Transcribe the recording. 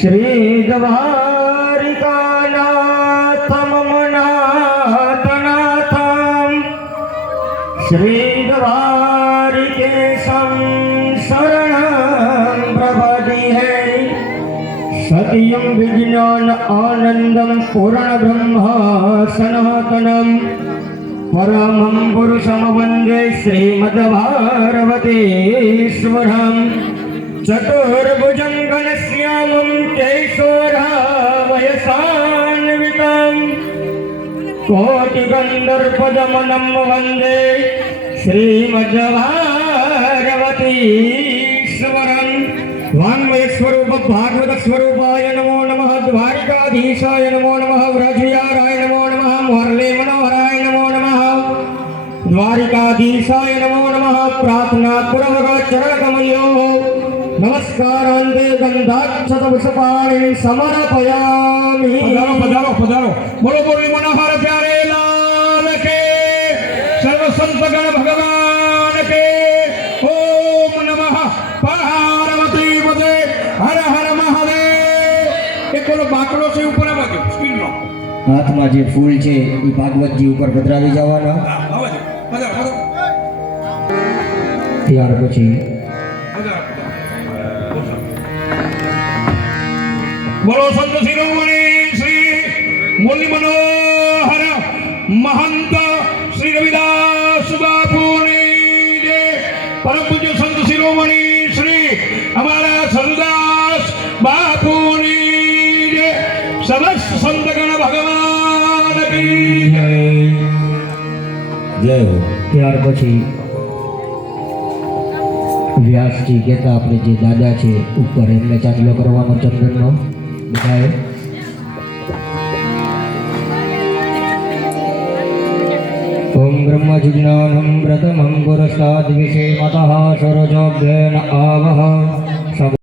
श्रीद्वारिकानाथं नाथनाथं श्रीद्वारिकेशं शरणं प्रपद्ये सत्यं विज्ञान आनंदं पूर्ण ब्रह्म सनातनं परमं पुरुषं वन्दे श्रीमद्भागवतेश्वरम् चतुर्भुजं घनश्यामं केशोरावयसान्वितं कोटिगन्धर्पदमनं वन्दे श्रीमद्भागवतीश्वरं वाङ्मयस्वरूप भागवतस्वरूपाय नमो नमः द्वारिकाधीशाय नमो नमः व्रजविहाराय नमो नमः मुरली मनोहराय नमो नमः द्वारिकाधीशाय नमो नमः प्रार्थना पूर्वक चरणकमलोः नमस्कारांते गंधाक्षतवृषपाणि समर्पयामि। पधारो पधारो पधारो। बोलो मुरली मनोहर प्यारे लाल के, सर्व संत गण भगवान के। ओम नमः पार्वती पते, हर हर महादेव। एक बोलो बाकड़ो से ऊपर आवજો સ્ક્રીન નો હાથમાં જે ફૂલ છે એ ભાગવતજી ઉપર પધરાવી જવાના। આવજો પધારો પધારો। ત્યાર પછી बोलो संत शिरोमणि श्री मुरली मनोहर महंत श्री रविदास बापू ने जय। परम पूज्य संत शिरोमणि श्री हमारा सरुदास बापू ने जय। समस्त संत गण भगवान की जय हो। ત્યાર પછી વ્યાસજી કહેતા આપણે જે દાદા છે ઉપર એમને ચાંદલો કરવાનો ચંદનનો બધાએ ઓમ બ્રહ્મજ્ઞાનમ પ્રથમં પુરસ્તાદ વિષે મતઃ સરોજોભ્યેન આવહ